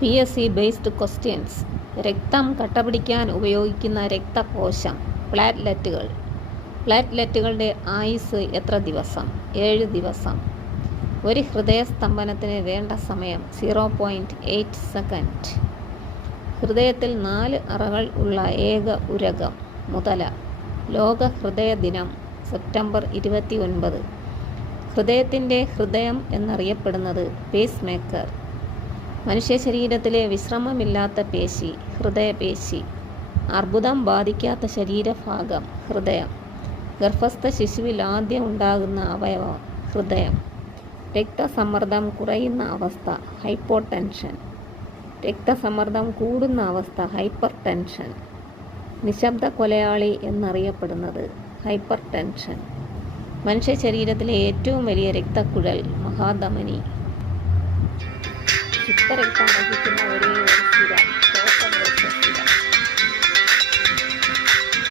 PSC based questions. രക്തം കട്ടപിടിക്കാൻ ഉപയോഗിക്കുന്ന രക്തകോശം പ്ലാറ്റ്ലെറ്റുകൾ. പ്ലാറ്റ്ലെറ്റുകളുടെ ആയുസ് എത്ര ദിവസം? 7 ദിവസം. ഒരു ഹൃദയസ്തംഭനത്തിന് വേണ്ട സമയം 0.8 സെക്കൻഡ്. ഹൃദയത്തിൽ 4 അറകൾ ഉള്ള ഏക ഉരഗം മുതല. ലോക ഹൃദയ ദിനം സെപ്റ്റംബർ 29. ഹൃദയത്തിൻ്റെ ഹൃദയം എന്നറിയപ്പെടുന്നത് പേസ് മേക്കർ. മനുഷ്യ ശരീരത്തിലെ വിശ്രമമില്ലാത്ത പേശി ഹൃദയപേശി. അർബുദം ബാധിക്കാത്ത ശരീരഭാഗം ഹൃദയം. ഗർഭസ്ഥ ശിശുവിൽ ആദ്യം ഉണ്ടാകുന്ന അവയവം ഹൃദയം. രക്തസമ്മർദ്ദം കുറയുന്ന അവസ്ഥ ഹൈപ്പോടെൻഷൻ. രക്തസമ്മർദ്ദം കൂടുന്ന അവസ്ഥ ഹൈപ്പർ ടെൻഷൻ. നിശബ്ദ കൊലയാളി എന്നറിയപ്പെടുന്നത് ഹൈപ്പർ ടെൻഷൻ. മനുഷ്യ ശരീരത്തിലെ ഏറ്റവും വലിയ രക്തക്കുഴൽ മഹാധമനി. ശുദ്ധരക്തം വഹിക്കുന്ന ഒരേ